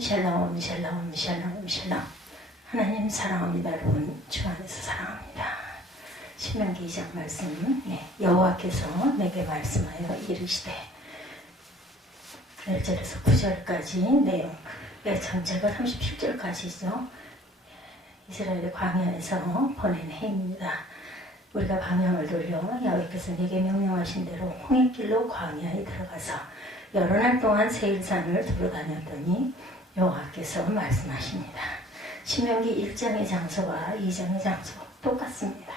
샬롬 샬롬 샬롬 샬롬 샬롬. 하나님 사랑합니다. 여러분 주 안에서 사랑합니다. 신명기 2장 말씀, 여호와께서 내게 말씀하여 이르시되 1절에서 9절까지 내용, 전체가 37절까지죠. 이스라엘의 광야에서 보낸 해입니다. 우리가 방향을 돌려 여호와께서 내게 명령하신 대로 홍해길로 광야에 들어가서 여러 날 동안 세일산을 두루다녔더니 여호와께서 말씀하십니다. 신명기 1장의 장소와 2장의 장소 똑같습니다.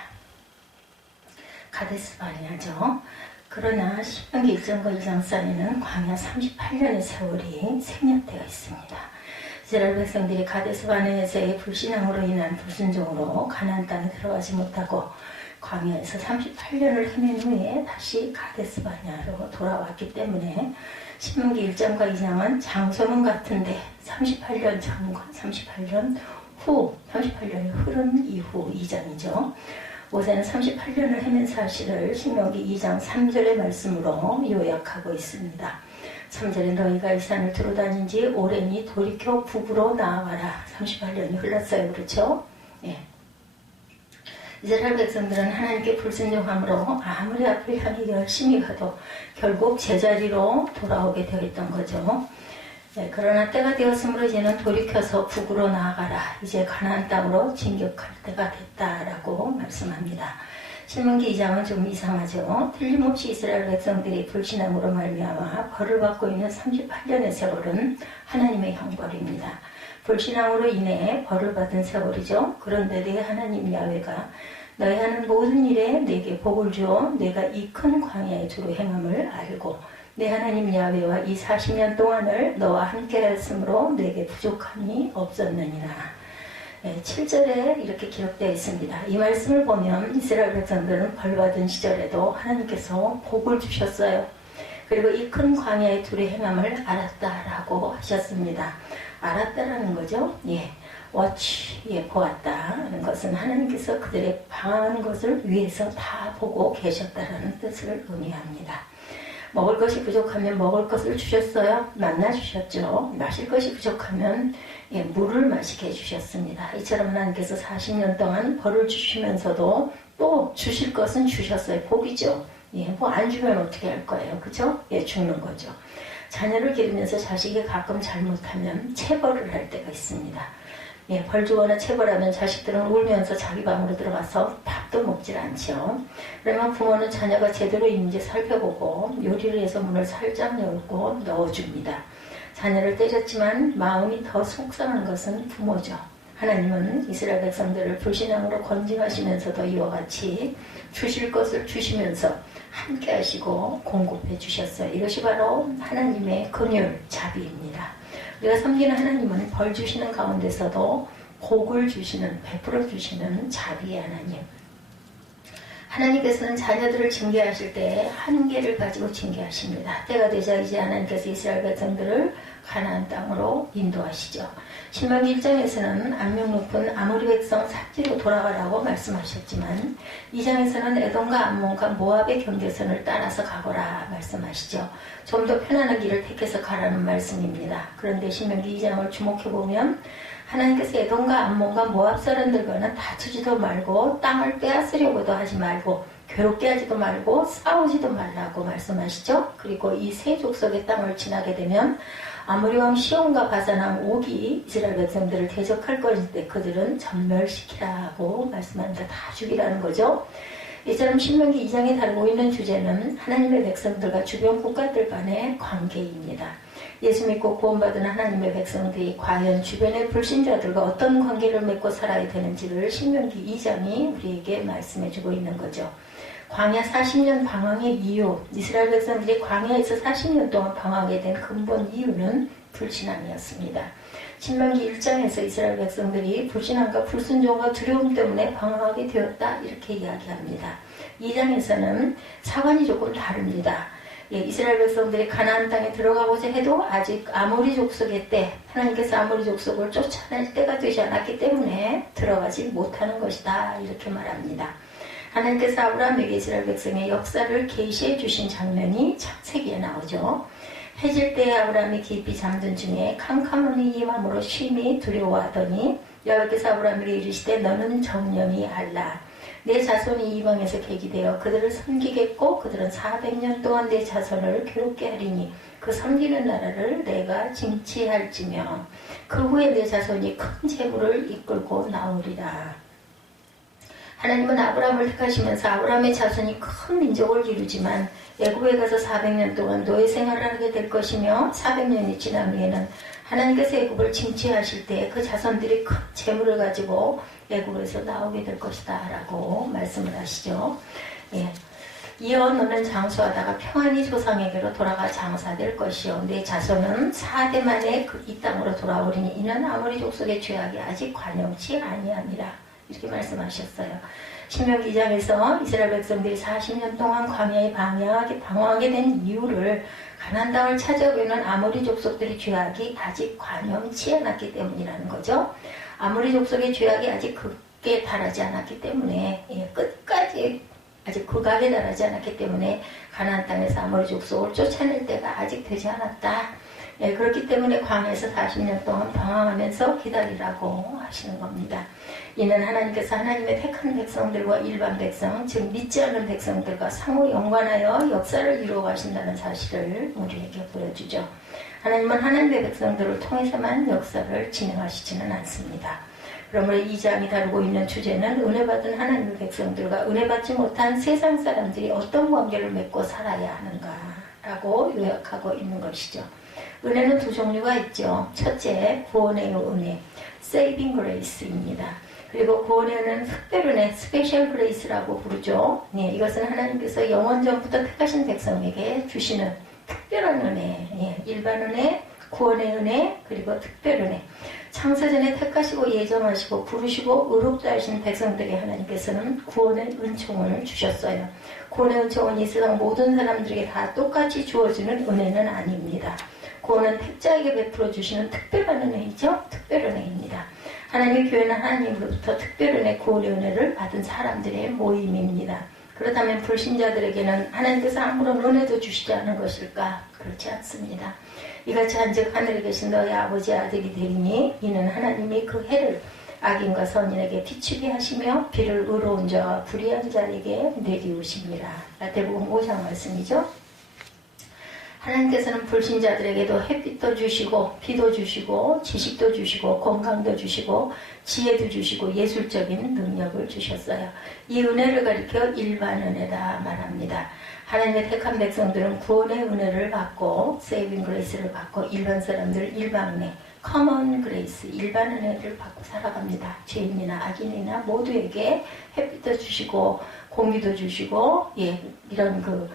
카데스 바네아죠. 그러나 신명기 1장과 2장산에는 광야 38년의 세월이 생략되어 있습니다. 이스라엘 백성들이 카데스 바네아에서의 불신앙으로 인한 불순종으로 가나안 땅에 들어가지 못하고 광야에서 38년을 헤맨 후에 다시 카데스 바네아로 돌아왔기 때문에 신명기 1장과 2장은 장소는 같은데 38년 전과 38년 후, 38년이 흐른 이후 2장이죠. 모세는 38년을 헤맨 사실을 신명기 2장 3절의 말씀으로 요약하고 있습니다. 3절에 너희가 이 산을 두루다닌 지 오래니 돌이켜 북으로 나아가라. 38년이 흘렀어요. 그렇죠? 이스라엘 백성들은 하나님께 불순종함으로 아무리 앞을 향해 열심히 가도 결국 제자리로 돌아오게 되어 있던 거죠. 그러나 때가 되었으므로 이제는 돌이켜서 북으로 나아가라. 이제 가나안 땅으로 진격할 때가 됐다라고 말씀합니다. 신명기 2장은 좀 이상하죠. 틀림없이 이스라엘 백성들이 불신앙으로 말미암아 벌을 받고 있는 38년의 세월은 하나님의 형벌입니다. 불신앙으로 인해 벌을 받은 세월이죠. 그런데 내 하나님 야훼가 너희 하는 모든 일에 내게 복을 주어 내가 이 큰 광야에 두루 행함을 알고 내 하나님 야훼와 이 40년 동안을 너와 함께 하였으므로 내게 부족함이 없었느니라. 7절에 이렇게 기록되어 있습니다. 이 말씀을 보면 이스라엘 백성들은 벌받은 시절에도 하나님께서 복을 주셨어요. 그리고 이 큰 광야의 두루 행함을 알았다라고 하셨습니다. 알았다라는 거죠. 보았다는 것은 하나님께서 그들의 방황하는 것을 위해서 다 보고 계셨다라는 뜻을 의미합니다. 먹을 것이 부족하면 먹을 것을 주셨어요. 만나 주셨죠. 마실 것이 부족하면 물을 마시게 해주셨습니다. 이처럼 하나님께서 40년 동안 벌을 주시면서도 또 주실 것은 주셨어요. 복이죠. 뭐 안 주면 어떻게 할 거예요. 그죠? 죽는 거죠. 자녀를 기르면서 자식이 가끔 잘못하면 체벌을 할 때가 있습니다. 벌 주거나 체벌하면 자식들은 울면서 자기 방으로 들어가서 밥도 먹질 않죠. 그러면 부모는 자녀가 제대로 있는지 살펴보고 요리를 해서 문을 살짝 열고 넣어줍니다. 자녀를 때렸지만 마음이 더 속상한 것은 부모죠. 하나님은 이스라엘 백성들을 불신앙으로 건징하시면서도 이와 같이 주실 것을 주시면서 함께 하시고 공급해 주셨어요. 이것이 바로 하나님의 긍휼, 자비입니다. 우리가 섬기는 하나님은 벌 주시는 가운데서도 복을 주시는, 베풀어 주시는 자비의 하나님. 하나님께서는 자녀들을 징계하실 때 한계를 가지고 징계하십니다. 때가 되자 이제 하나님께서 이스라엘 백성들을 가나안 땅으로 인도하시죠. 신명기 1장에서는 악명 높은 아모리 백성 삽지로 돌아가라고 말씀하셨지만 2장에서는 에돔과 암몬과 모압의 경계선을 따라서 가거라 말씀하시죠. 좀 더 편안한 길을 택해서 가라는 말씀입니다. 그런데 신명기 2장을 주목해보면 하나님께서 에돔과 암몬과 모압 사람들과는 다투지도 말고 땅을 빼앗으려고도 하지 말고 괴롭게 하지도 말고 싸우지도 말라고 말씀하시죠. 그리고 이 세 족속의 땅을 지나게 되면 아모리 왕 시온과 바산 왕 옥이 이스라엘 백성들을 대적할 것인데 그들은 전멸시키라고 말씀합니다. 다 죽이라는 거죠. 이처럼 신명기 2장에 다루고 있는 주제는 하나님의 백성들과 주변 국가들 간의 관계입니다. 예수 믿고 구원받은 하나님의 백성들이 과연 주변의 불신자들과 어떤 관계를 맺고 살아야 되는지를 신명기 2장이 우리에게 말씀해주고 있는 거죠. 광야 40년 방황의 이유, 이스라엘 백성들이 광야에서 40년 동안 방황하게 된 근본 이유는 불신앙이었습니다. 신명기 1장에서 이스라엘 백성들이 불신앙과 불순종과 두려움 때문에 방황하게 되었다 이렇게 이야기합니다. 2장에서는 사관이 조금 다릅니다. 이스라엘 백성들이 가나안 땅에 들어가고자 해도 아직 아모리 족속의 때 하나님께서 아모리 족속을 쫓아낼 때가 되지 않았기 때문에 들어가지 못하는 것이다 이렇게 말합니다. 하나님께서 아브라함에게 이스라엘 백성의 역사를 계시해 주신 장면이 창세기에 나오죠. 해질 때에 아브라함이 깊이 잠든 중에 캄캄함이 임함으로 심히 두려워하더니 여호와께서 아브라함에게 이르시되 너는 정령이 알라. 내 자손이 이방에서 객이되어 그들을 섬기겠고 그들은 400년 동안 내 자손을 괴롭게 하리니 그 섬기는 나라를 내가 징치할지며 그 후에 내 자손이 큰 재물을 이끌고 나오리라. 하나님은 아브라함을 택하시면서 아브라함의 자손이 큰 민족을 이루지만 애굽에 가서 400년 동안 노예 생활을 하게 될 것이며 400년이 지난 후에는 하나님께서 애굽을 징치하실 때 그 자손들이 큰 재물을 가지고 애굽에서 나오게 될 것이다 라고 말씀을 하시죠. 예. 이어 너는 장수하다가 평안히 조상에게로 돌아가 장사될 것이요 내 자손은 4대 만에 이 땅으로 돌아오리니 이는 아모리 족속의 죄악이 아직 관영치 아니하니라. 이렇게 말씀하셨어요. 신명기 2장에서 이스라엘 백성들이 40년 동안 광야에 방황하게 된 이유를 가나안 땅을 찾아오고 있는 아모리 족속들의 죄악이 아직 관영치 않았기 때문이라는 거죠. 아모리 족속의 죄악이 아직 극에 달하지 않았기 때문에 끝까지 아직 극악에 달하지 않았기 때문에 가나안 땅에서 아모리 족속을 쫓아낼 때가 아직 되지 않았다. 그렇기 때문에 광야에서 40년 동안 방황하면서 기다리라고 하시는 겁니다. 이는 하나님께서 하나님의 택한 백성들과 일반 백성, 즉 믿지 않는 백성들과 상호 연관하여 역사를 이루어 가신다는 사실을 우리에게 보여주죠. 하나님은 하나님의 백성들을 통해서만 역사를 진행하시지는 않습니다. 그러므로 이 장이 다루고 있는 주제는 은혜받은 하나님의 백성들과 은혜받지 못한 세상 사람들이 어떤 관계를 맺고 살아야 하는가라고 요약하고 있는 것이죠. 은혜는 두 종류가 있죠. 첫째, 구원의 은혜, saving grace입니다. 그리고 구원의 은혜는 특별 은혜, special grace라고 부르죠. 이것은 하나님께서 영원 전부터 택하신 백성에게 주시는 특별한 은혜, 일반 은혜, 구원의 은혜, 그리고 특별 은혜. 창세전에 택하시고 예정하시고 부르시고 의롭다 하신 백성들의 하나님께서는 구원의 은총을 주셨어요. 구원의 은총은 이 세상 모든 사람들에게 다 똑같이 주어지는 은혜는 아닙니다. 구원은 택자에게 베풀어 주시는 특별한 은혜이죠. 특별 은혜입니다. 하나님의 교회는 하나님으로부터 특별 은혜, 구원의 은혜를 받은 사람들의 모임입니다. 그렇다면 불신자들에게는 하나님께서 아무런 은혜도 주시지 않은 것일까? 그렇지 않습니다. 이같이 한즉 하늘에 계신 너희 아버지의 아들이 되리니 이는 하나님이 그 해를 악인과 선인에게 비추게 하시며 비를 의로운 자와 불의한 자에게 내리우십니다. 마태복음 5장 말씀이죠. 하나님께서는 불신자들에게도 햇빛도 주시고 비도 주시고 지식도 주시고 건강도 주시고 지혜도 주시고 예술적인 능력을 주셨어요. 이 은혜를 가리켜 일반 은혜다 말합니다. 하나님의 택한 백성들은 구원의 은혜를 받고 세이빙 그레이스를 받고 일반 사람들은 일반 은혜 커먼 그레이스 일반 은혜를 받고 살아갑니다. 죄인이나 악인이나 모두에게 햇빛도 주시고 공기도 주시고 이런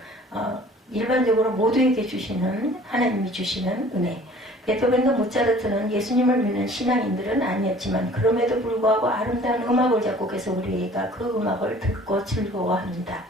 일반적으로 모두에게 주시는 하나님이 주시는 은혜. 베토벤과 모차르트는 예수님을 믿는 신앙인들은 아니었지만 그럼에도 불구하고 아름다운 음악을 작곡해서 우리가 그 음악을 듣고 즐거워합니다.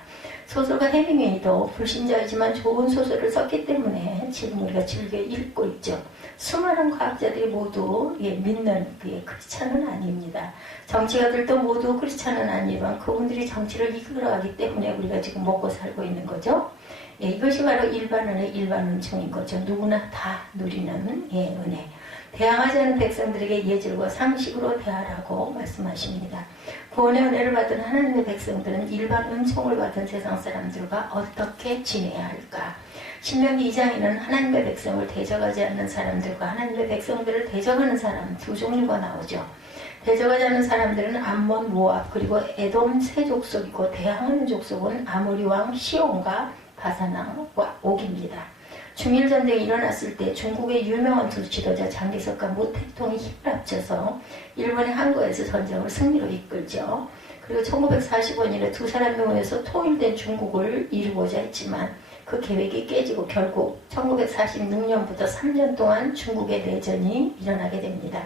소설가 헤밍웨이도 불신자이지만 좋은 소설을 썼기 때문에 지금 우리가 즐겨 읽고 있죠. 수많은 과학자들이 모두 믿는 크리스찬은 아닙니다. 정치가들도 모두 크리스찬은 아니지만 그분들이 정치를 이끌어가기 때문에 우리가 지금 먹고 살고 있는 거죠. 이것이 바로 일반 은혜, 일반 은총인 거죠. 누구나 다 누리는 은혜. 대항하지 않은 백성들에게 예절과 상식으로 대하라고 말씀하십니다. 구원의 은혜를 받은 하나님의 백성들은 일반 은총을 받은 세상 사람들과 어떻게 지내야 할까? 신명기 2장에는 하나님의 백성을 대적하지 않는 사람들과 하나님의 백성들을 대적하는 사람 두 종류가 나오죠. 대적하지 않는 사람들은 암몬, 모압, 그리고 에돔 세 족속이고 대항하는 족속은 아모리 왕 시온과 바사왕과 옥입니다. 중일전쟁이 일어났을 때 중국의 유명한 두 지도자 장개석과 모택동이 힘을 합쳐서 일본의 항구에서 전쟁을 승리로 이끌죠. 그리고 1945년에 두 사람이 모여서 통일된 중국을 이루고자 했지만 그 계획이 깨지고 결국 1946년부터 3년 동안 중국의 내전이 일어나게 됩니다.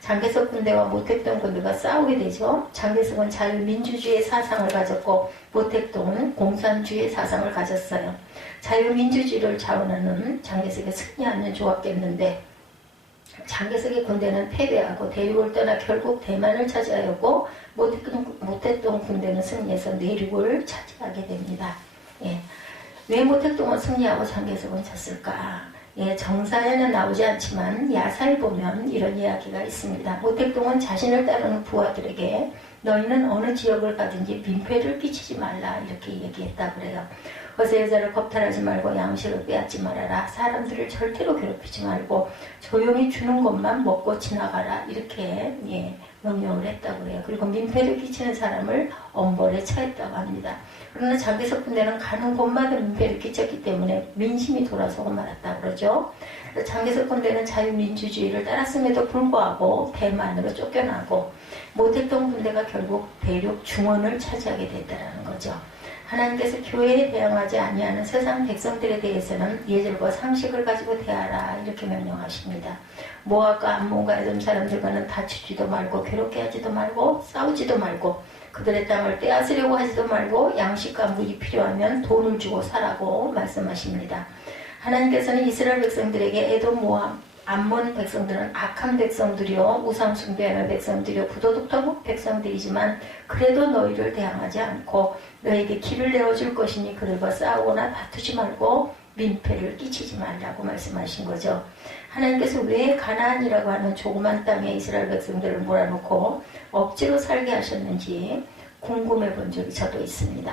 장개석 군대와 모택동 군대가 싸우게 되죠. 장개석은 자유민주주의의 사상을 가졌고 모택동은 공산주의의 사상을 가졌어요. 자유민주주의를 자원하는 장개석의 승리하면 좋았겠는데 장개석의 군대는 패배하고 대륙을 떠나 결국 대만을 차지하였고 모택동 군대는 승리해서 내륙을 차지하게 됩니다. 왜 모택동은 승리하고 장개석은 졌을까? 정사에는 나오지 않지만 야사에 보면 이런 이야기가 있습니다. 모택동은 자신을 따르는 부하들에게 너희는 어느 지역을 가든지 민폐를 끼치지 말라 이렇게 얘기했다고 그래요. 어서 여자를 겁탈하지 말고 양식을 빼앗지 말아라. 사람들을 절대로 괴롭히지 말고 조용히 주는 것만 먹고 지나가라. 이렇게 명령을 했다고 그래요. 그리고 민폐를 끼치는 사람을 엄벌에 처했다고 합니다. 그러나 장개석 군대는 가는 곳마다 민폐를 끼쳤기 때문에 민심이 돌아서고 말았다고 그러죠. 장개석 군대는 자유민주주의를 따랐음에도 불구하고 대만으로 쫓겨나고 모택동 군대가 결국 대륙 중원을 차지하게 됐다는 거죠. 하나님께서 교회에 대항하지 아니하는 세상 백성들에 대해서는 예절과 상식을 가지고 대하라 이렇게 명령하십니다. 모압과 암몬과 에돔 사람들과는 다투지도 말고 괴롭게 하지도 말고 싸우지도 말고 그들의 땅을 빼앗으려고 하지도 말고 양식과 물이 필요하면 돈을 주고 사라고 말씀하십니다. 하나님께서는 이스라엘 백성들에게 에돔, 모압, 암몬 백성들은 악한 백성들이요 우상 숭배하는 백성들이요 부도덕한 백성들이지만 그래도 너희를 대항하지 않고 너에게 길을 내어줄 것이니 그들과 싸우거나 다투지 말고 민폐를 끼치지 말라고 말씀하신 거죠. 하나님께서 왜 가나안이라고 하는 조그만 땅에 이스라엘 백성들을 몰아놓고 억지로 살게 하셨는지 궁금해 본 적이 저도 있습니다.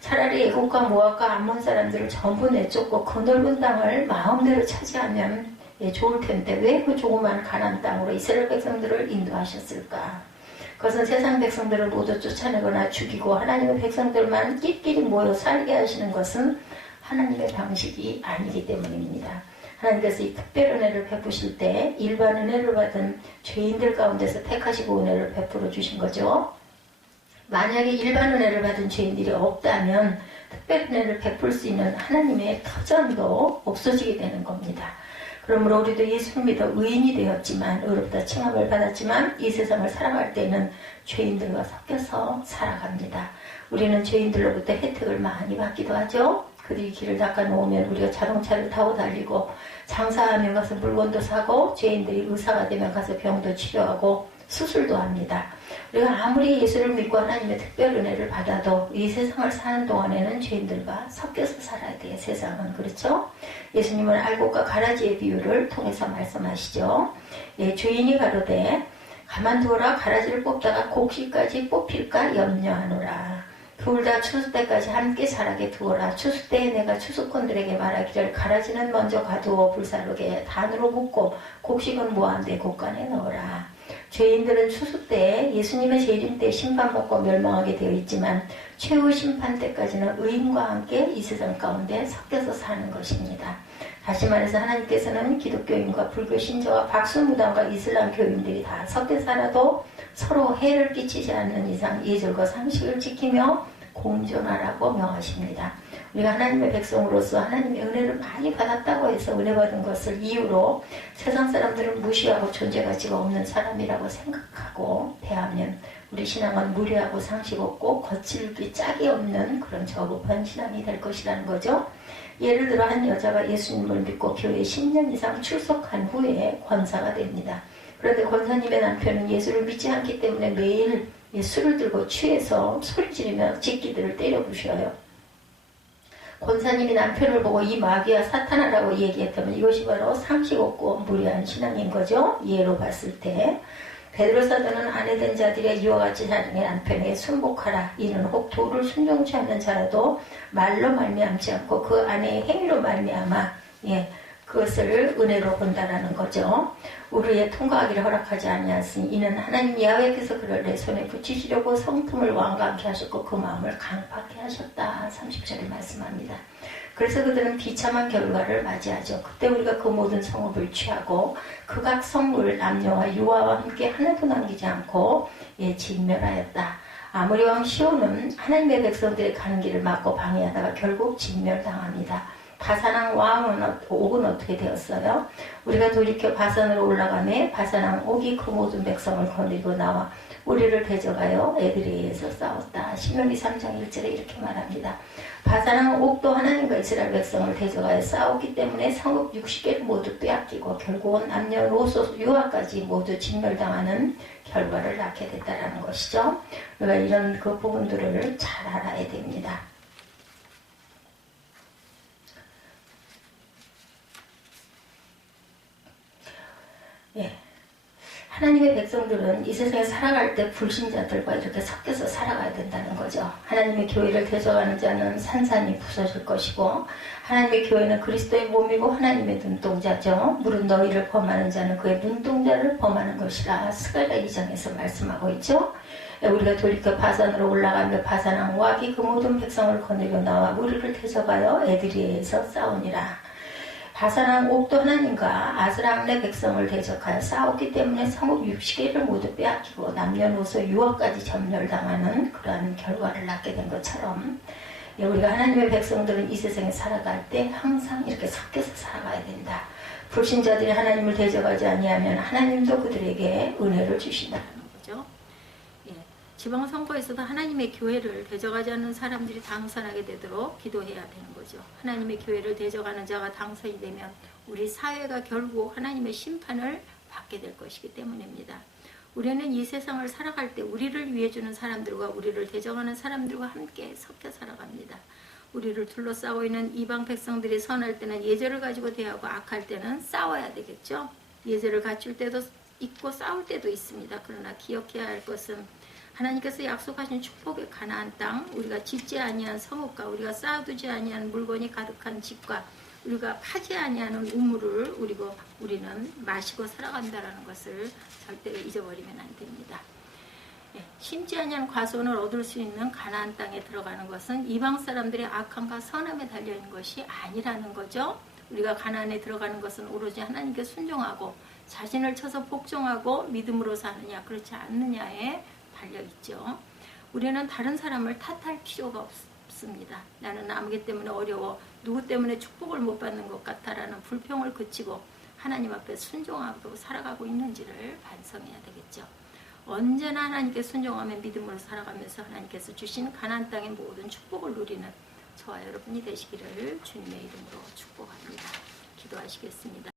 차라리 애국과 모압과 암몬 사람들을 전부 내쫓고 그 넓은 땅을 마음대로 차지하면 좋을 텐데 왜 그 조그만 가나안 땅으로 이스라엘 백성들을 인도하셨을까? 그것은 세상 백성들을 모두 쫓아내거나 죽이고 하나님의 백성들만 끼리끼리 모여 살게 하시는 것은 하나님의 방식이 아니기 때문입니다. 하나님께서 이 특별 은혜를 베푸실 때 일반 은혜를 받은 죄인들 가운데서 택하시고 은혜를 베풀어 주신 거죠. 만약에 일반 은혜를 받은 죄인들이 없다면 특별 은혜를 베풀 수 있는 하나님의 터전도 없어지게 되는 겁니다. 그러므로 우리도 예수를 믿어 의인이 되었지만 의롭다 칭함을 받았지만 이 세상을 살아갈 때는 죄인들과 섞여서 살아갑니다. 우리는 죄인들로부터 혜택을 많이 받기도 하죠. 그들이 길을 닦아놓으면 우리가 자동차를 타고 달리고 장사하면 가서 물건도 사고 죄인들이 의사가 되면 가서 병도 치료하고 수술도 합니다. 우리가 아무리 예수를 믿고 하나님의 특별 은혜를 받아도 이 세상을 사는 동안에는 죄인들과 섞여서 살아야 돼요. 세상은. 그렇죠? 예수님은 알곡과 가라지의 비유를 통해서 말씀하시죠. 죄인이 가로되 가만두어라 가라지를 뽑다가 곡식까지 뽑힐까 염려하노라. 둘 다 추수 때까지 함께 자라게 두어라. 추수 때에 내가 추수꾼들에게 말하기를 가라지는 먼저 가두어 불사르게 단으로 묶고 곡식은 모아내 곡간에 넣어라. 죄인들은 추수 때 예수님의 재림 때 심판받고 멸망하게 되어 있지만 최후 심판 때까지는 의인과 함께 이 세상 가운데 섞여서 사는 것입니다. 다시 말해서 하나님께서는 기독교인과 불교 신자와 박수무당과 이슬람 교인들이 다 섞여 살아도 서로 해를 끼치지 않는 이상 예절과 상식을 지키며 공존하라고 명하십니다. 우리가 하나님의 백성으로서 하나님의 은혜를 많이 받았다고 해서 은혜 받은 것을 이유로 세상 사람들은 무시하고 존재 가치가 없는 사람이라고 생각하고 대하면 우리 신앙은 무례하고 상식 없고 거칠기 짝이 없는 그런 저급한 신앙이 될 것이라는 거죠. 예를 들어 한 여자가 예수님을 믿고 교회에 10년 이상 출석한 후에 권사가 됩니다. 그런데 권사님의 남편은 예수를 믿지 않기 때문에 매일 술을 들고 취해서 소리 지르며 직기들을 때려 부셔요. 권사님이 남편을 보고 이 마귀야 사탄아라고 얘기했다면 이것이 바로 상식 없고 무례한 신앙인 거죠. 예로 봤을 때 베드로 사도는 아내된 자들의 이와 같이 자기의 남편에게 순복하라. 이는 혹 도를 순종치 않는 자라도 말로 말미암지 않고 그 아내의 행위로 말미암아 그것을 은혜로 본다라는 거죠. 우리의 통과하기를 허락하지 아니하시니 이는 하나님 야훼께서 그를 내 손에 붙이시려고 성품을 완강케 하셨고 그 마음을 강팍케 하셨다. 30절에 말씀합니다. 그래서 그들은 비참한 결과를 맞이하죠. 그때 우리가 그 모든 성읍을 취하고 그각 성물 남녀와 유아와 함께 하나도 남기지 않고 진멸하였다. 아모리 왕 시온은 하나님의 백성들이 가는 길을 막고 방해하다가 결국 진멸당합니다. 바산왕 왕은 옥은 어떻게 되었어요? 우리가 돌이켜 바산으로 올라가매 바산왕 옥이 그 모든 백성을 거느리고 나와 우리를 대적하여 에드레이에서 싸웠다. 신명기 3장 1절에 이렇게 말합니다. 바산왕 옥도 하나님과 이스라엘 백성을 대적하여 싸웠기 때문에 성읍 60개를 모두 빼앗기고 결국은 남녀 노소 유아까지 모두 진멸당하는 결과를 낳게 됐다는 것이죠. 우리가 이런 그 부분들을 잘 알아야 됩니다. 하나님의 백성들은 이 세상에 살아갈 때 불신자들과 이렇게 섞여서 살아가야 된다는 거죠. 하나님의 교회를 대적하는 자는 산산이 부서질 것이고, 하나님의 교회는 그리스도의 몸이고 하나님의 눈동자죠. 무릇 너희를 범하는 자는 그의 눈동자를 범하는 것이라 스가랴 2장에서 말씀하고 있죠. 우리가 돌이켜 바산으로 올라가며 바산 왕이 그 모든 백성을 거느려 나와 우리를 대적하여 에드리에에서 싸우니라. 바산왕 옥도 하나님과 아스랑네 백성을 대적하여 싸웠기 때문에 성읍 60개를 모두 빼앗기고 남녀노소 유아까지 점멸당하는 그러한 결과를 낳게 된 것처럼, 우리가 하나님의 백성들은 이 세상에 살아갈 때 항상 이렇게 섞여서 살아가야 된다. 불신자들이 하나님을 대적하지 아니하면 하나님도 그들에게 은혜를 주신다는 거죠. 지방선거에서도 하나님의 교회를 대적하지 않는 사람들이 당선하게 되도록 기도해야 되는 거죠. 하나님의 교회를 대적하는 자가 당선이 되면 우리 사회가 결국 하나님의 심판을 받게 될 것이기 때문입니다. 우리는 이 세상을 살아갈 때 우리를 위해 주는 사람들과 우리를 대적하는 사람들과 함께 섞여 살아갑니다. 우리를 둘러싸고 있는 이방 백성들이 선할 때는 예절을 가지고 대하고 악할 때는 싸워야 되겠죠. 예절을 갖출 때도 있고 싸울 때도 있습니다. 그러나 기억해야 할 것은 하나님께서 약속하신 축복의 가나안 땅, 우리가 짓지 아니한 성읍과 우리가 쌓아두지 아니한 물건이 가득한 집과 우리가 파지 아니하는 우물을 우리는 마시고 살아간다라는 것을 절대 잊어버리면 안 됩니다. 심지 아니한 과수원을 얻을 수 있는 가나안 땅에 들어가는 것은 이방 사람들의 악함과 선함에 달려있는 것이 아니라는 거죠. 우리가 가나안에 들어가는 것은 오로지 하나님께 순종하고 자신을 쳐서 복종하고 믿음으로 사느냐 그렇지 않느냐에 달려있죠. 우리는 다른 사람을 탓할 필요가 없습니다. 나는 아무개 때문에 어려워, 누구 때문에 축복을 못 받는 것 같다라는 불평을 그치고 하나님 앞에 순종하고 살아가고 있는지를 반성해야 되겠죠. 언제나 하나님께 순종하며 믿음으로 살아가면서 하나님께서 주신 가나안 땅의 모든 축복을 누리는 저와 여러분이 되시기를 주님의 이름으로 축복합니다. 기도하시겠습니다.